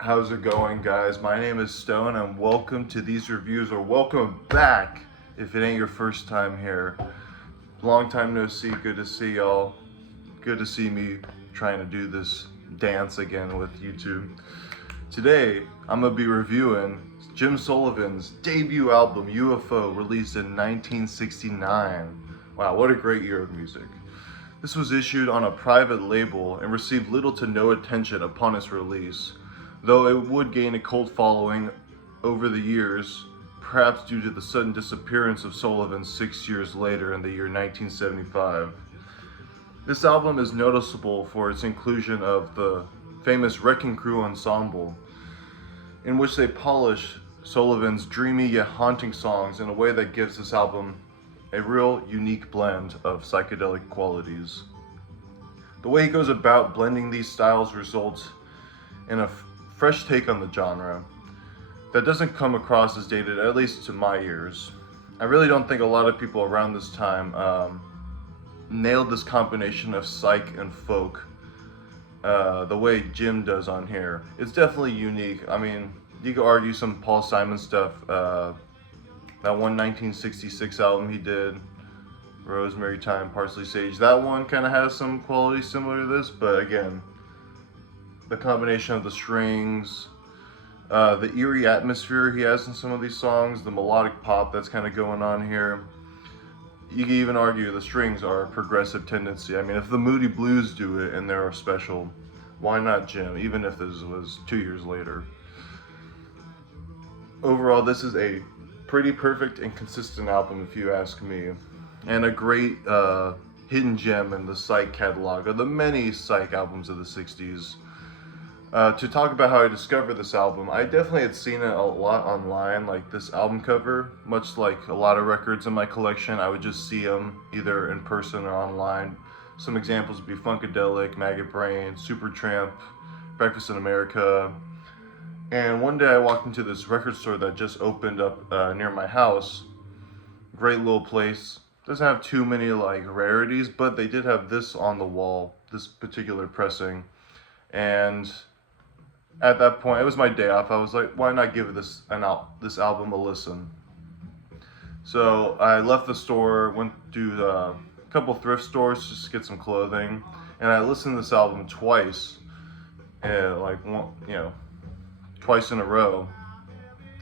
How's it going, guys? My name is Stone, and welcome to these reviews, or welcome back if it ain't your first time here. Long time no see, good to see y'all. Good to see me trying to do this dance again with YouTube. Today, I'm gonna be reviewing Jim Sullivan's debut album, UFO, released in 1969. Wow, what a great year of music. This was issued on a private label and received little to no attention upon its release, though it would gain a cult following over the years, perhaps due to the sudden disappearance of Sullivan 6 years later in the year 1975. This album is noticeable for its inclusion of the famous Wrecking Crew ensemble, in which they polish Sullivan's dreamy yet haunting songs in a way that gives this album a real unique blend of psychedelic qualities. The way he goes about blending these styles results in a fresh take on the genre that doesn't come across as dated, at least to my ears. I really don't think a lot of people around this time nailed this combination of psych and folk the way Jim does on here. It's definitely unique. I mean, you could argue some Paul Simon stuff, that one 1966 album he did, Rosemary Thyme, Parsley, Sage, that one kind of has some quality similar to this, but again, the combination of the strings, the eerie atmosphere he has in some of these songs, the melodic pop that's kind of going on here. You can even argue the strings are a progressive tendency. I mean, if the Moody Blues do it and they're special, why not Jim, even if this was 2 years later? Overall, this is a pretty perfect and consistent album, if you ask me, and a great hidden gem in the Psych catalog, of the many Psych albums of the 60s. To talk about how I discovered this album, I definitely had seen it a lot online, like this album cover, much like a lot of records in my collection. I would just see them either in person or online. Some examples would be Funkadelic, Maggot Brain, Supertramp, Breakfast in America. And one day I walked into this record store that just opened up near my house. Great little place. Doesn't have too many like rarities, but they did have this on the wall, this particular pressing. And at that point, it was my day off. I was like, why not give this album a listen? So I left the store, went to a couple thrift stores just to get some clothing, and I listened to this album twice, twice in a row.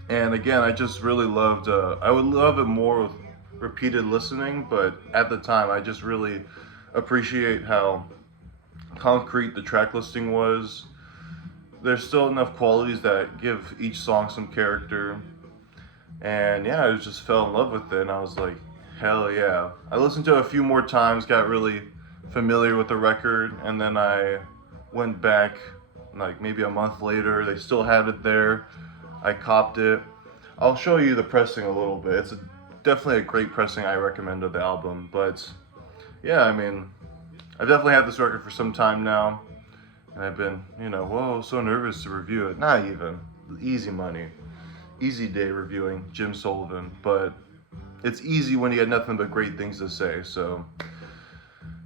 And again, I just really loved. I would love it more with repeated listening, but at the time, I just really appreciate how concrete the track listing was. There's still enough qualities that give each song some character. And yeah, I just fell in love with it, and I was like, hell yeah. I listened to it a few more times, got really familiar with the record, and then I went back like maybe a month later. They still had it there. I copped it. I'll show you the pressing a little bit. It's definitely a great pressing. I recommend of the album. But yeah, I mean, I've definitely had this record for some time now, and I've been, whoa, so nervous to review it. Not even. Easy money. Easy day reviewing Jim Sullivan. But it's easy when you got nothing but great things to say. So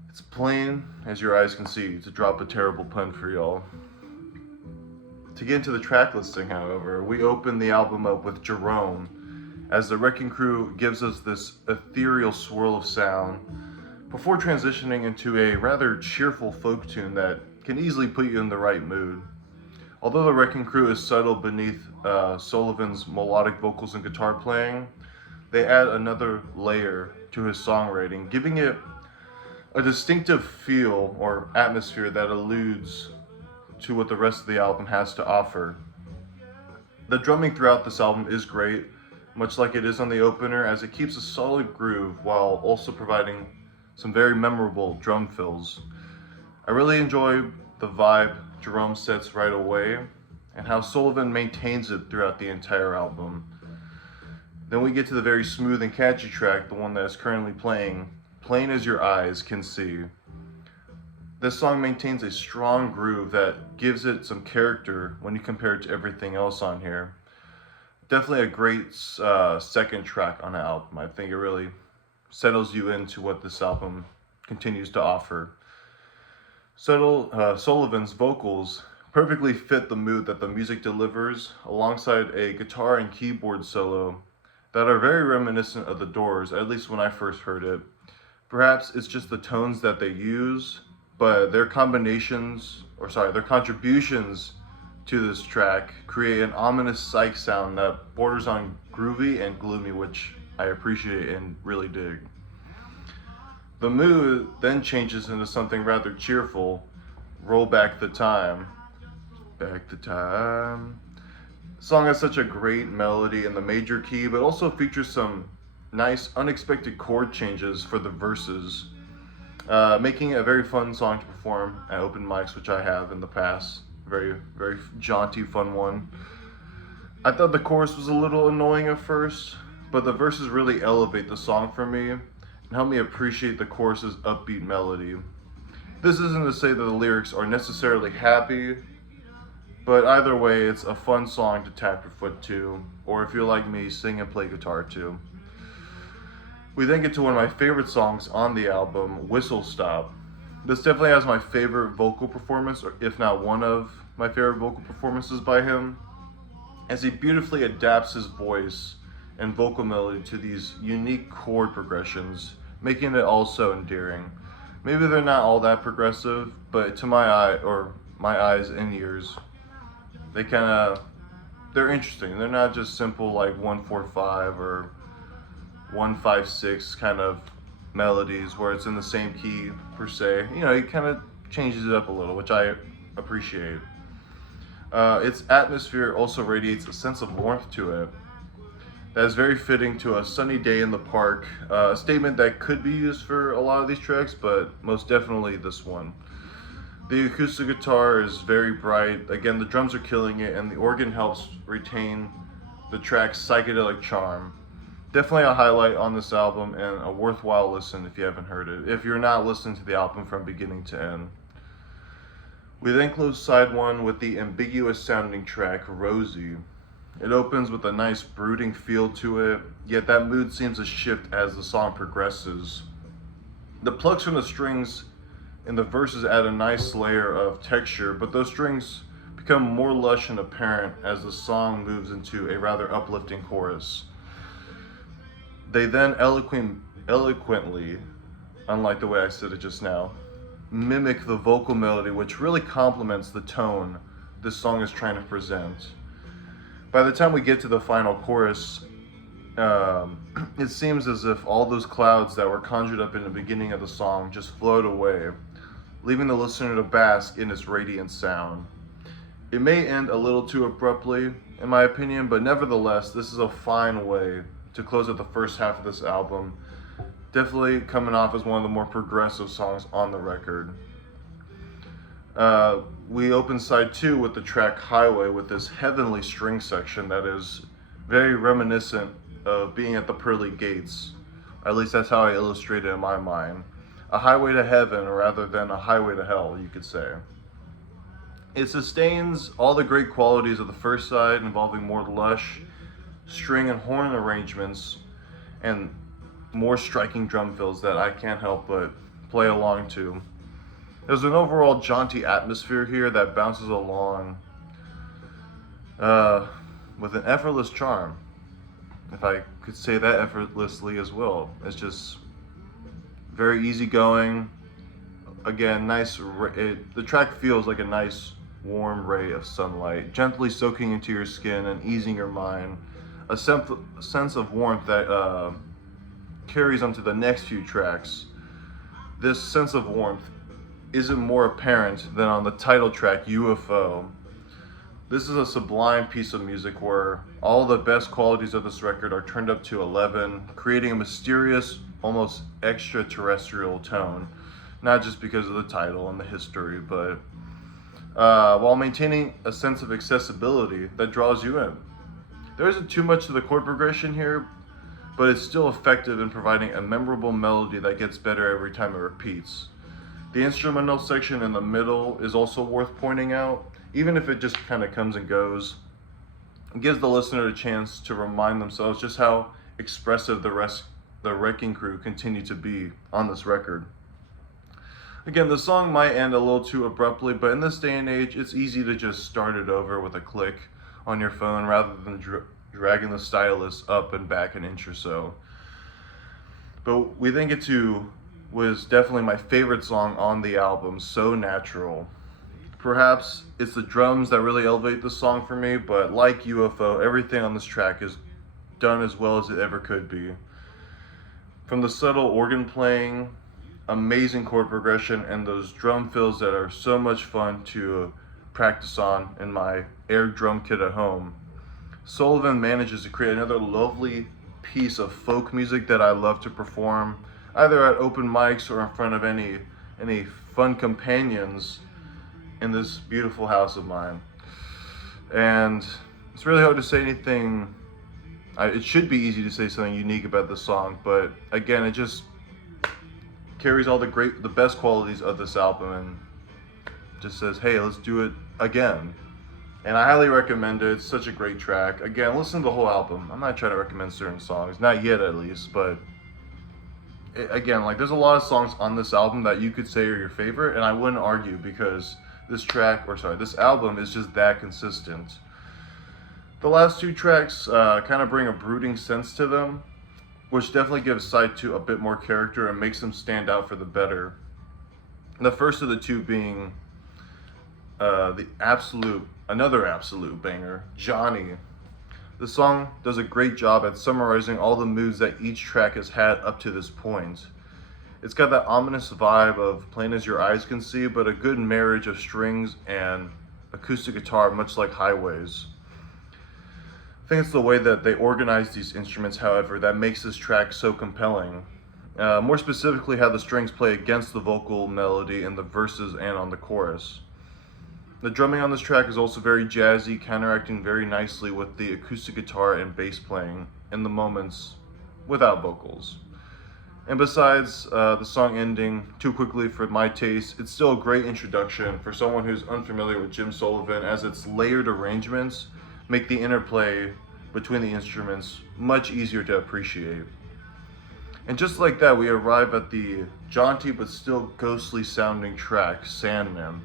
it's plain as your eyes can see, to drop a terrible pun for y'all. To get into the track listing, however, we open the album up with Jerome, as the Wrecking Crew gives us this ethereal swirl of sound, before transitioning into a rather cheerful folk tune that can easily put you in the right mood. Although the Wrecking Crew is subtle beneath Sullivan's melodic vocals and guitar playing, they add another layer to his songwriting, giving it a distinctive feel or atmosphere that alludes to what the rest of the album has to offer. The drumming throughout this album is great, much like it is on the opener, as it keeps a solid groove while also providing some very memorable drum fills. I really enjoy the vibe Jerome sets right away, and how Sullivan maintains it throughout the entire album. Then we get to the very smooth and catchy track, the one that is currently playing, Plain as Your Eyes Can See. This song maintains a strong groove that gives it some character when you compare it to everything else on here. Definitely a great second track on the album. I think it really settles you into what this album continues to offer. Sullivan's vocals perfectly fit the mood that the music delivers, alongside a guitar and keyboard solo that are very reminiscent of The Doors, at least when I first heard it. Perhaps it's just the tones that they use, but their contributions to this track create an ominous psych sound that borders on groovy and gloomy, which I appreciate and really dig. The mood then changes into something rather cheerful. Roll back the time. Back the time. The song has such a great melody in the major key, but also features some nice, unexpected chord changes for the verses, making it a very fun song to perform at open mics, which I have in the past. Very, very jaunty, fun one. I thought the chorus was a little annoying at first, but the verses really elevate the song for me and help me appreciate the chorus's upbeat melody. This isn't to say that the lyrics are necessarily happy, but either way, it's a fun song to tap your foot to, or if you're like me, sing and play guitar to. We then get to one of my favorite songs on the album, Whistle Stop. This definitely has my favorite vocal performance, or if not one of my favorite vocal performances by him, as he beautifully adapts his voice and vocal melody to these unique chord progressions, making it also endearing. Maybe they're not all that progressive, but to my eyes and ears, they're interesting. They're not just simple like 1-4-5 or 1-5-6 kind of melodies where it's in the same key per se. You know, he kind of changes it up a little, which I appreciate. Its atmosphere also radiates a sense of warmth to it that is very fitting to a sunny day in the park, a statement that could be used for a lot of these tracks, but most definitely this one. The acoustic guitar is very bright. Again, the drums are killing it, and the organ helps retain the track's psychedelic charm. Definitely a highlight on this album and a worthwhile listen if you haven't heard it, if you're not listening to the album from beginning to end. We then close side one with the ambiguous sounding track, Rosie. It opens with a nice brooding feel to it, yet that mood seems to shift as the song progresses. The plucks from the strings in the verses add a nice layer of texture, but those strings become more lush and apparent as the song moves into a rather uplifting chorus. They then eloquently, unlike the way I said it just now, mimic the vocal melody, which really complements the tone this song is trying to present. By the time we get to the final chorus, it seems as if all those clouds that were conjured up in the beginning of the song just float away, leaving the listener to bask in its radiant sound. It may end a little too abruptly, in my opinion, but nevertheless, this is a fine way to close out the first half of this album. Definitely coming off as one of the more progressive songs on the record. We open side two with the track Highway with this heavenly string section that is very reminiscent of being at the pearly gates. At least that's how I illustrate it in my mind. A highway to heaven rather than a highway to hell, you could say. It sustains all the great qualities of the first side, involving more lush string and horn arrangements and more striking drum fills that I can't help but play along to. There's an overall jaunty atmosphere here that bounces along with an effortless charm, if I could say that effortlessly as well. It's just very easygoing. Again, the track feels like a nice warm ray of sunlight, gently soaking into your skin and easing your mind. A sense of warmth that carries onto the next few tracks. This sense of warmth isn't more apparent than on the title track, UFO. This is a sublime piece of music where all the best qualities of this record are turned up to 11, creating a mysterious, almost extraterrestrial tone. Not just because of the title and the history, but while maintaining a sense of accessibility that draws you in. There isn't too much to the chord progression here, but it's still effective in providing a memorable melody that gets better every time it repeats. The instrumental section in the middle is also worth pointing out, even if it just kind of comes and goes. It gives the listener a chance to remind themselves just how expressive the Wrecking Crew continue to be on this record. Again, the song might end a little too abruptly, but in this day and age, it's easy to just start it over with a click on your phone rather than dragging the stylus up and back an inch or so. But We Then Get To was definitely my favorite song on the album, So Natural. Perhaps it's the drums that really elevate the song for me, but like UFO, everything on this track is done as well as it ever could be. From the subtle organ playing, amazing chord progression, and those drum fills that are so much fun to practice on in my air drum kit at home, Sullivan manages to create another lovely piece of folk music that I love to perform, either at open mics or in front of any fun companions in this beautiful house of mine. And it's really hard to say anything. It should be easy to say something unique about this song, but again, it just carries all the best qualities of this album and just says, hey, let's do it again. And I highly recommend it. It's such a great track. Again, listen to the whole album. I'm not trying to recommend certain songs, not yet at least, but again, like there's a lot of songs on this album that you could say are your favorite, and I wouldn't argue because this album is just that consistent. The last two tracks kind of bring a brooding sense to them, which definitely gives side 2 a bit more character and makes them stand out for the better. The first of the two being another absolute banger, Johnny. The song does a great job at summarizing all the moods that each track has had up to this point. It's got that ominous vibe of Plain as Your Eyes Can See, but a good marriage of strings and acoustic guitar, much like Highways. I think it's the way that they organize these instruments, however, that makes this track so compelling. More specifically, how the strings play against the vocal melody in the verses and on the chorus. The drumming on this track is also very jazzy, counteracting very nicely with the acoustic guitar and bass playing in the moments without vocals. And besides the song ending too quickly for my taste, it's still a great introduction for someone who's unfamiliar with Jim Sullivan, as its layered arrangements make the interplay between the instruments much easier to appreciate. And just like that, we arrive at the jaunty but still ghostly sounding track, Sandman,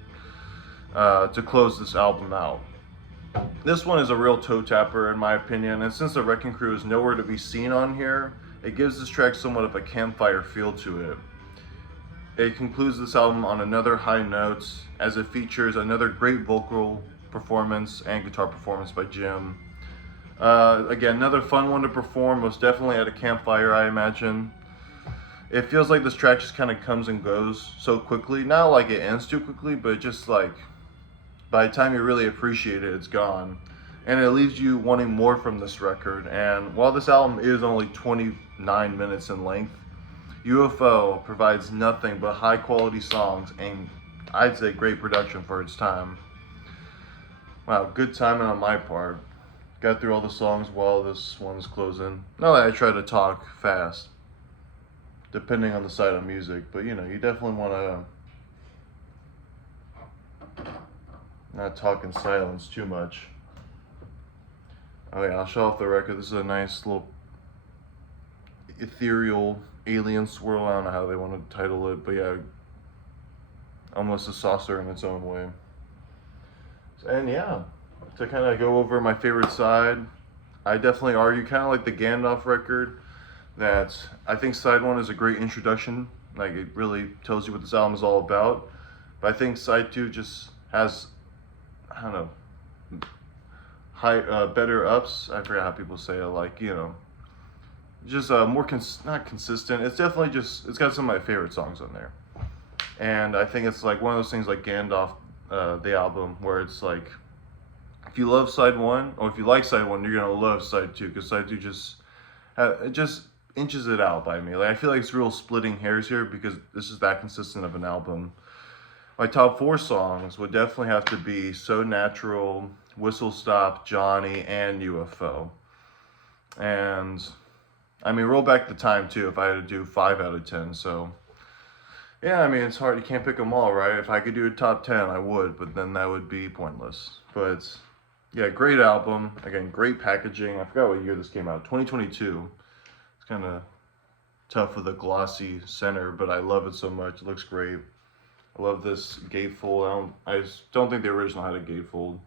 to close this album out. This one is a real toe tapper in my opinion, and since the Wrecking Crew is nowhere to be seen on here, it gives this track somewhat of a campfire feel to it. It concludes this album on another high note, as it features another great vocal performance and guitar performance by Jim. Again, another fun one to perform, most definitely at a campfire, I imagine. It feels like this track just kind of comes and goes so quickly. Not like it ends too quickly, but just like by the time you really appreciate it, it's gone. And it leaves you wanting more from this record. And while this album is only 29 minutes in length, UFO provides nothing but high quality songs and I'd say great production for its time. Wow, good timing on my part. Got through all the songs while this one's closing. Not that I try to talk fast, depending on the side of music, but you definitely want to not talk in silence too much. Oh yeah, I'll show off the record. This is a nice little ethereal alien swirl. I don't know how they want to title it, but yeah, almost a saucer in its own way. And yeah, to kind of go over my favorite side, I definitely argue, kind of like the Gandalf record, that I think side 1 is a great introduction. Like, it really tells you what this album is all about. But I think side 2 just has, I don't know, better ups. I forget how people say it, like, just more not consistent. It's definitely it's got some of my favorite songs on there. And I think it's like one of those things like Gandalf, the album, where it's like, if you love side 1, or if you like side 1, you're gonna love side 2, because side 2 just inches it out by me. Like, I feel like it's real splitting hairs here because this is that consistent of an album. My top 4 songs would definitely have to be So Natural, Whistle Stop, Johnny, and UFO. And I mean, roll back the time too if I had to do 5 out of 10. So yeah, I mean, it's hard. You can't pick them all, right? If I could do a top 10, I would, but then that would be pointless. But yeah, great album. Again, great packaging. I forgot what year this came out. 2022. It's kind of tough with a glossy center, but I love it so much. It looks great. I love this gatefold. I just don't think the original had a gatefold,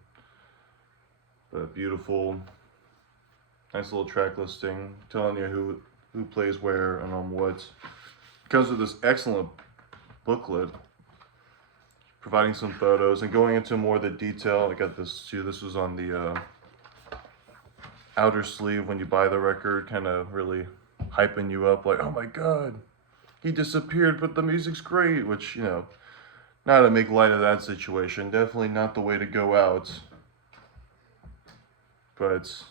but beautiful. Nice little track listing, telling you who plays where and on what. Comes with this excellent booklet, providing some photos and going into more of the detail. I got this too. This was on the outer sleeve when you buy the record, kind of really hyping you up, like, oh my god, he disappeared, but the music's great. Which, you know, not to make light of that situation, definitely not the way to go out. But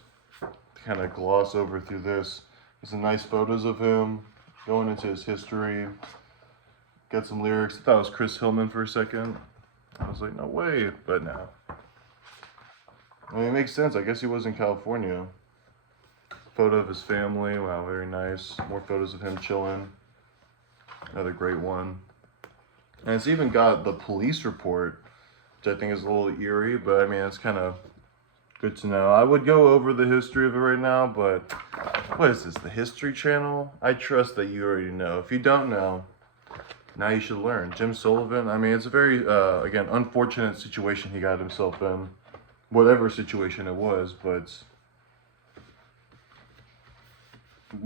kind of gloss over through this. There's some nice photos of him going into his history. Got some lyrics. I thought it was Chris Hillman for a second. I was like, no way, but no. I mean, it makes sense. I guess he was in California. Photo of his family. Wow, very nice. More photos of him chilling. Another great one. And it's even got the police report, which I think is a little eerie, but I mean, it's kind of good to know. I would go over the history of it right now, but what is this, the History Channel? I trust that you already know. If you don't know, now you should learn. Jim Sullivan, I mean, it's a very, again, unfortunate situation he got himself in. Whatever situation it was, but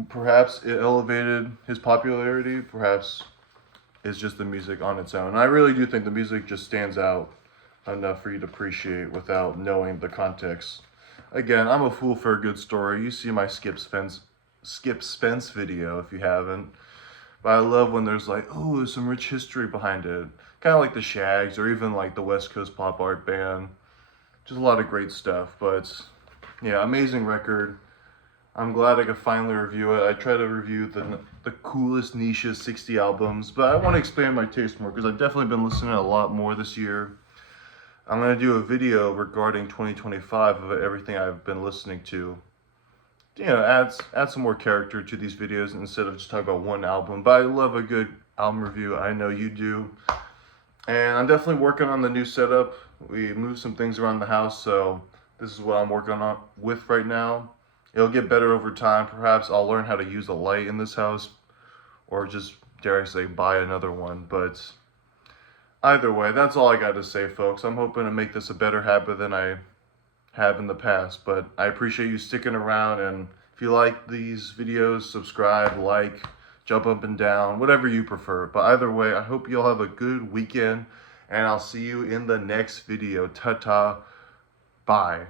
perhaps it elevated his popularity. Perhaps it's just the music on its own. And I really do think the music just stands out enough for you to appreciate without knowing the context. Again, I'm a fool for a good story. You see my Skip Spence video if you haven't. But I love when there's like, oh, there's some rich history behind it. Kind of like the Shags or even like the West Coast Pop Art Band. Just a lot of great stuff. But yeah, amazing record. I'm glad I could finally review it. I try to review the coolest niche 60 albums, but I want to expand my taste more because I've definitely been listening a lot more this year. I'm going to do a video regarding 2025 of everything I've been listening to. You know, add some more character to these videos instead of just talking about one album. But I love a good album review. I know you do. And I'm definitely working on the new setup. We moved some things around the house, so this is what I'm working on with right now. It'll get better over time. Perhaps I'll learn how to use a light in this house, or just, dare I say, buy another one. But either way, that's all I got to say, folks. I'm hoping to make this a better habit than I have in the past. But I appreciate you sticking around, and if you like these videos, subscribe, like, jump up and down, whatever you prefer. But either way, I hope you'll have a good weekend, and I'll see you in the next video. Ta-ta. Bye.